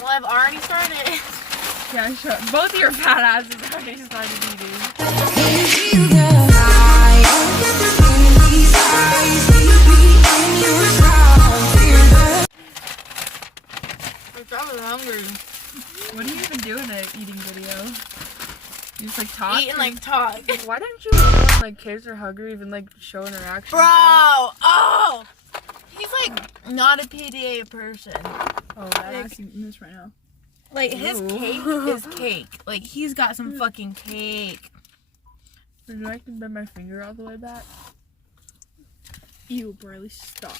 Well, I've already started. Yeah, sure. Both of your fat asses already started eating. I was hungry. What do you even do in an eating video? You just like talk? Eat and like talk. Why didn't you when like kids are hungry even like show interaction? Bro! Oh! He's like not a PDA person. Oh, that Like, ass eating this right now. Like his Ooh. cake is cake. Like he's got some fucking cake. Would you like to bend my finger all the way back? Ew, Briley, stop.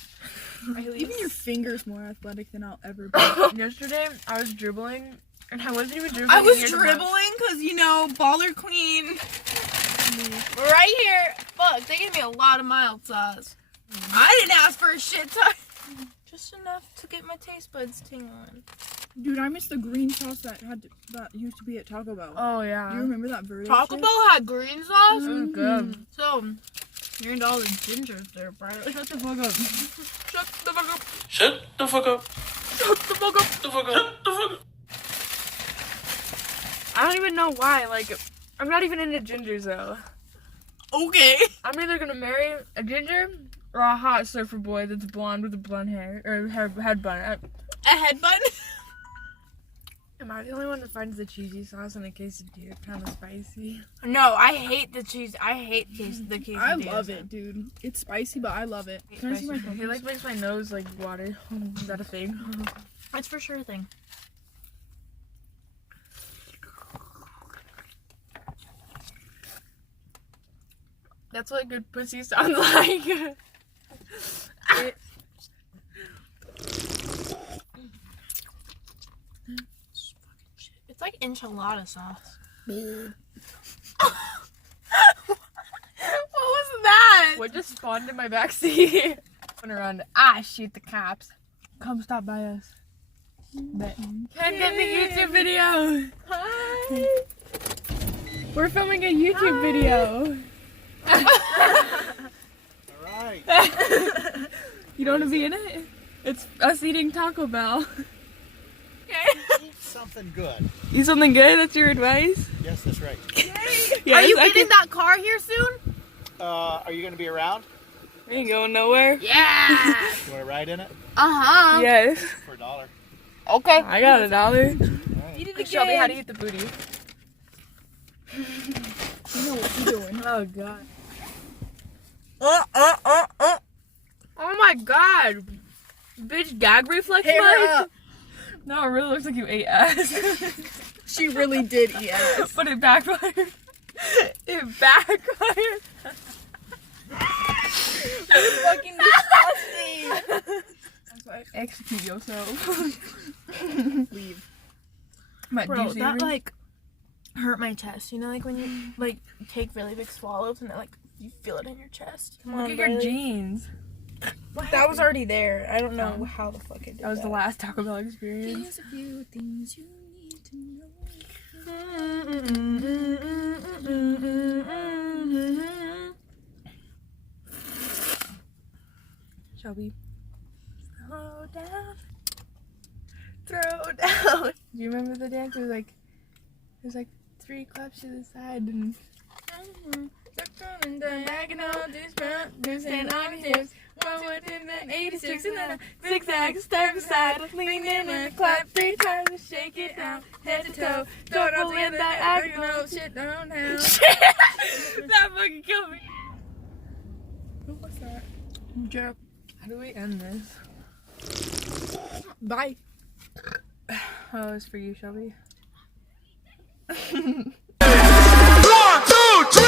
Even your finger's more athletic than I'll ever be. Yesterday, I was dribbling, and I wasn't even dribbling. I was near the dribbling because, you know, baller queen. Right here. Fuck, they gave me a lot of mild sauce. I didn't ask for a shit ton. Just enough to get my taste buds tingling. Dude, I miss the green sauce that used to be at Taco Bell. Oh, yeah. Do you remember that verde Taco shit? Bell had green sauce? It was good. So, you're into all the gingers there, Briley. Shut the fuck up. Shut the fuck up. Shut the fuck up. Shut the fuck up. The fuck up. Shut the fuck up. I don't even know why. Like, I'm not even into gingers, though. Okay. I'm either gonna marry a ginger or a hot surfer boy that's blonde with a blonde hair or head bun. A headbun? Am I the only one that finds the cheesy sauce on a quesadilla kind of spicy? No, I hate the cheese. I hate the quesadilla. I love it, dude. It's spicy, but I love it. Can I see my It phone? like makes my nose like water. Is that a thing? That's for sure a thing. That's what good pussy sounds like. It's like enchilada sauce. What was that? What just spawned in my backseat? Went around. Ah, shoot the cops. Come stop by us. But can get the YouTube video. Hi. We're filming a YouTube video. Alright. You don't want to be in it? It's us eating Taco Bell. Eat something good. Eat something good? That's your advice? Yes, that's right. Yes, Are you I getting that car here soon? Are you going to be around? We ain't going nowhere. Yeah. You want to ride in it? Uh-huh. Yes. For $1. Okay. I got $1. Eat it again. Shelby, how to eat the booty? You know what you're doing. Oh god. Oh my god. Bitch, gag reflex Hair much? up. No, it really looks like you ate ass. She really did eat ass. But it backfired. It backfired. Fucking disgusting. That's why execute yourself. Leave. But Bro, that like hurt my chest. You know, like when you like take really big swallows and it, like you feel it in your chest. Come look on, at your Briley. jeans. That was already there. I don't know how the fuck it did That was the last Taco Bell experience. There's a few things you need to know. Shelby. Throw down. Throw down. Do you remember the dance? It was like 3 claps to the side and diagonal, this stand on your hips. 86 and then a zigzag, step aside, lean in and clap 3 times and shake it down, head to toe. Don't roll in that diagonal, shit down now. That fucking killed me. What was that? Jerk. How do we end this? Bye. Oh, it's for you, Shelby. 1, 2, 3.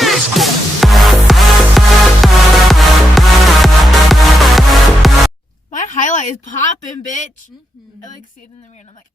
My highlight is popping, bitch. I like see it in the mirror and I'm like,